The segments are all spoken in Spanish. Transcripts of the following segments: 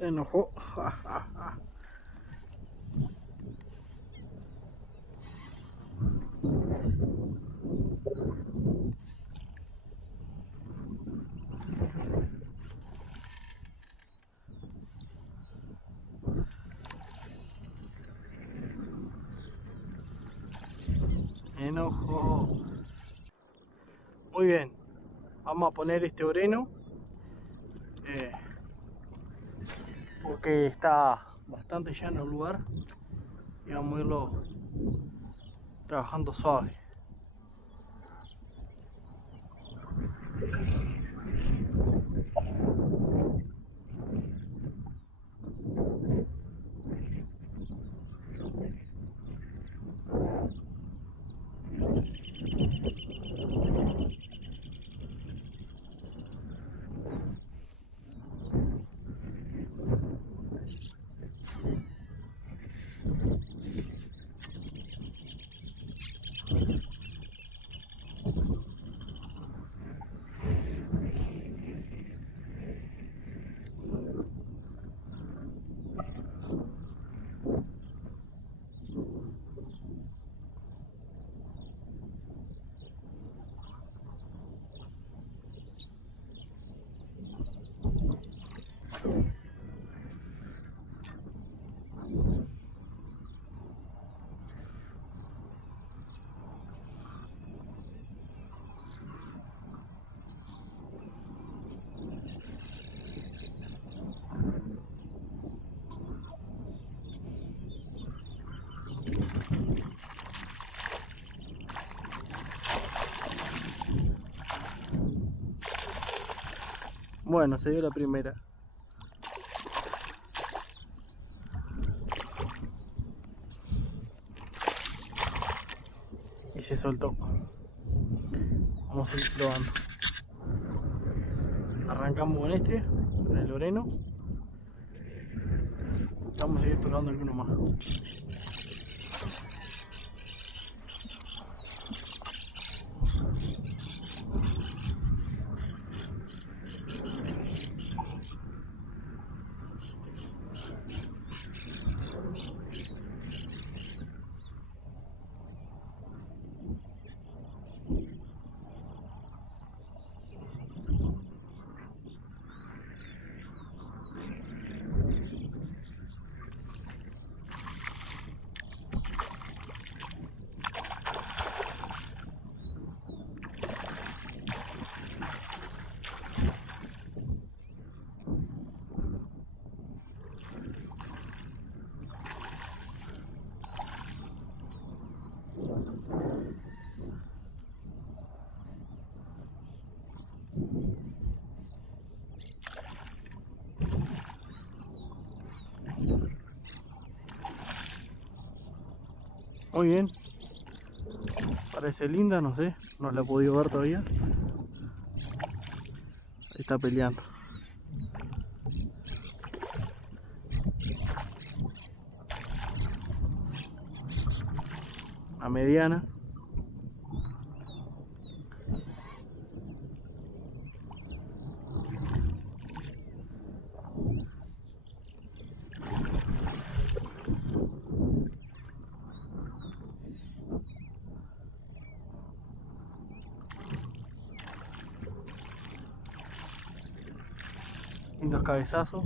Se enojó. Enojo. Muy bien, vamos a poner este oreno porque está bastante llano el lugar y vamos a irlo trabajando suave. Bueno, se dio la primera. Y se soltó. Vamos a ir probando. Arrancamos con este, con el oreno. Vamos a seguir probando alguno más. Muy bien. Parece linda, no sé. No la he podido ver todavía. Ahí está peleando. Una mediana. Lindos cabezazos.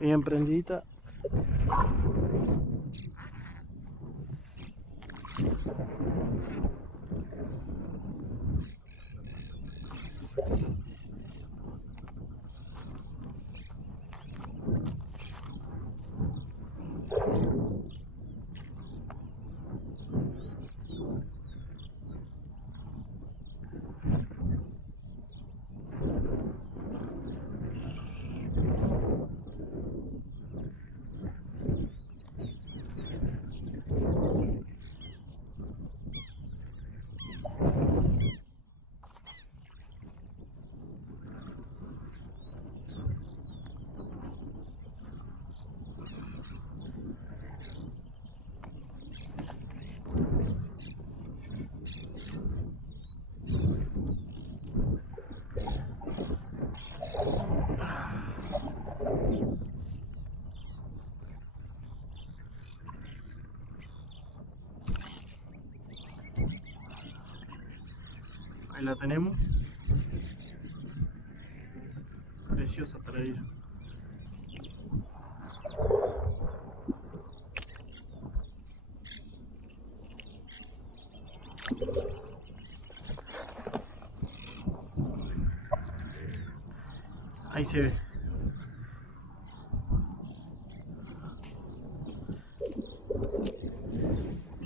Bien prendidita. Ahí la tenemos. Preciosa traída. Ahí se ve.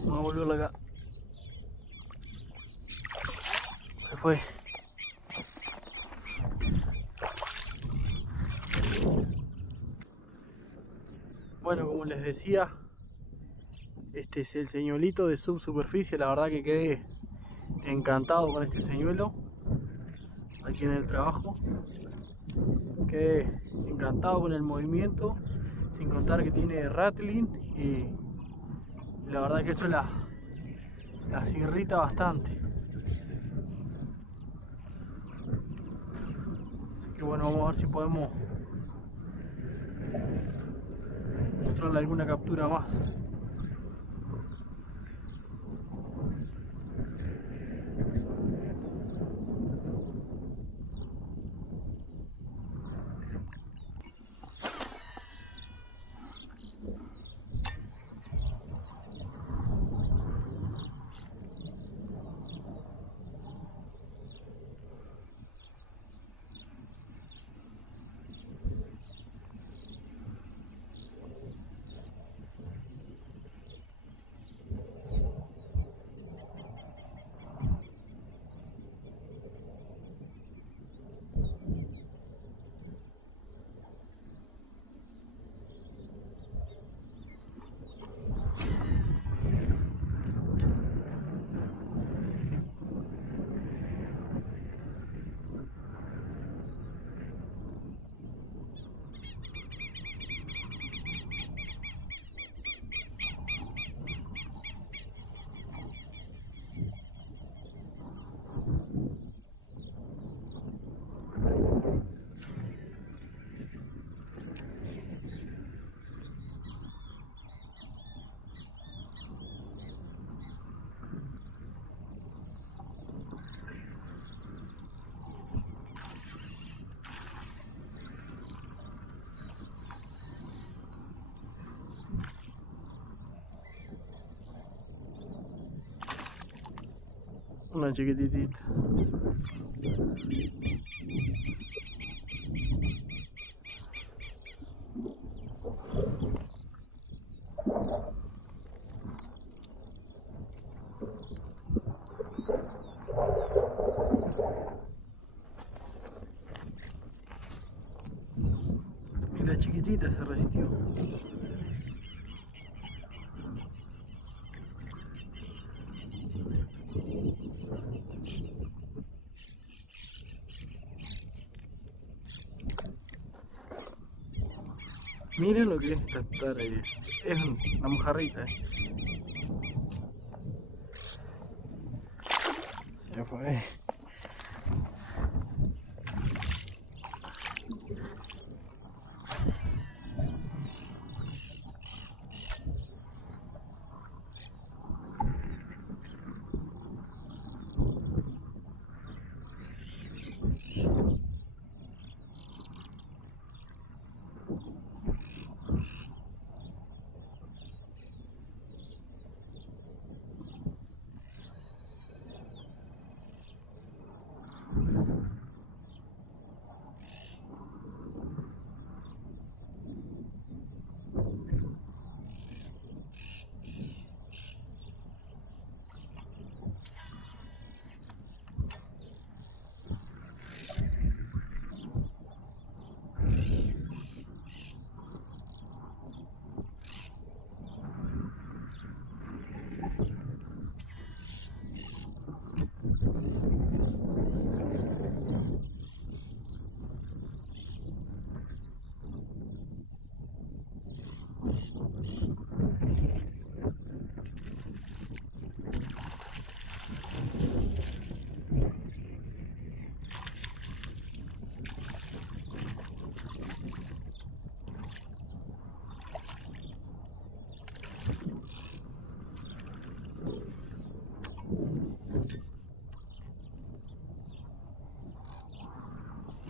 Vamos a volverla acá. Se fue. Bueno, como les decía, este es el señuelito de subsuperficie. La verdad que quedé encantado con este señuelo aquí en el trabajo. Quedé encantado con el movimiento, sin contar que tiene rattling y la verdad que eso las irrita bastante. Así que bueno, vamos a ver si podemos mostrarle alguna captura más. Una chiquititita. Mira, chiquitita se resistió. Miren lo que es estar ahí. Es una mojarrita. Se fue.